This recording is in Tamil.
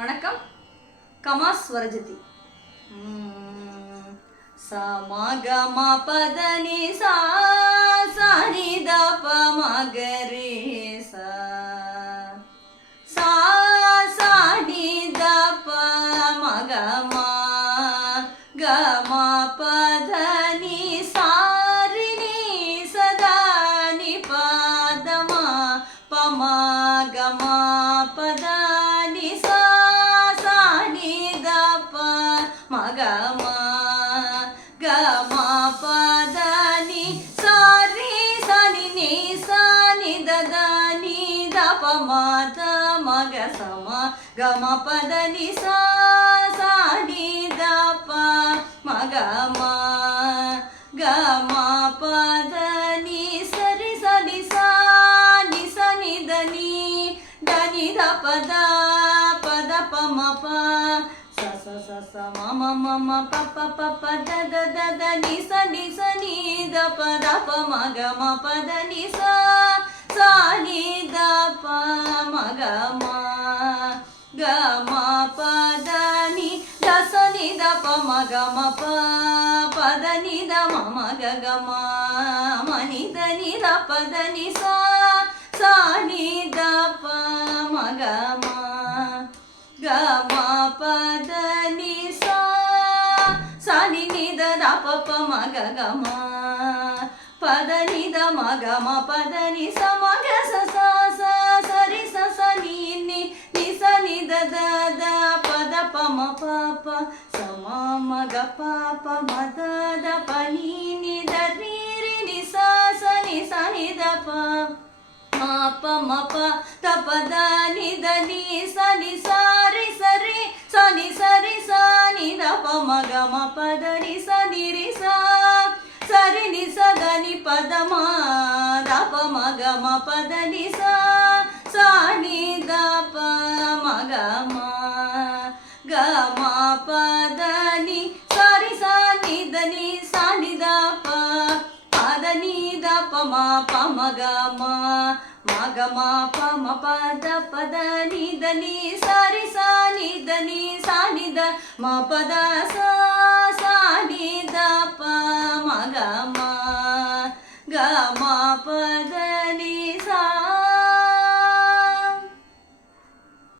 வணக்கம். கமா ஸ்வரஜதி. சா மா க மா பத நி சா சா நி த ப ம க ரே சா சா சா நி த ப ம க மா க மா பத நி சா ரி நி சதா நி ப த மா ப ம க மா பத நி சா சா நி த ப ம க மா க மா பத நி சா ரி சா நி நி சா நி த த நி த ப ம த ம க ச ம க ம பத நி சா சா நி த ப ம க மா க மா பத நி ச ரி ச நி சா நி ச நி த நி த நி த ப த ம ப ச ச ச ச ம ம ம ம ப ப ப ப த த த த நி ச நி த ப ம க ம ப த நி சா சா நி த ப ம க ம க ம ப த நி த ச நி த ப ம க ம ப ப த நி த ம ம க க ம ம நி த நி த ப த நி சா சா நி த ப ம க ம க ம ப த நி சா சா நி நி த த ப ப ம க க ம ப த நி த ம க ம ப த நி ச ம க ச ச ச ச ரி ச ச நி நி நி ச நி த த த ப த ப ம ப ப ச ம ம க ப ப ம த த ப நி நி த ரி ரி நி ச ச நி த ப ಮ ಪ ಮ ಪ ತ ಪ ದ ನಿ ದ ನಿ ಸ ನಿ ಸ ರಿ ಸ ರಿ ಸ ನಿ ಸ ರಿ ಸ ನಿ ದ ಪ ಮ ಗ ಮ ಪ ದ ನಿ ಸ ನಿ ರಿ ಸ ಸ ರಿ ನಿ ಸ ದ ನಿ ಪ ದ ಮ ದ ಪ ಮ ಗ ಮ ಪ ದ ನಿ ಸ ಸ ನಿ ದ ಪ ಮ ಗ ಮ ಗ ಮ ಪ ದ ನಿ ಸ ರಿ ಸ ನಿ ದ ನಿ ಸ ನಿ ದ ಪ ಪ ದ ನಿ ದ ಪ ಮ ಪ ಮ ಗ ಮ ಮ ಗ ಮ ಪ ಮ ಪ ದ ಪ ದ ನಿ ದ ನಿ ಸ ರಿ ಸ ನಿ ದ ನಿ ಸ ನಿ ದ ಮ ಪ ದ ಸ ಸ ನಿ ದ ಪ ಮ ಗ ಮ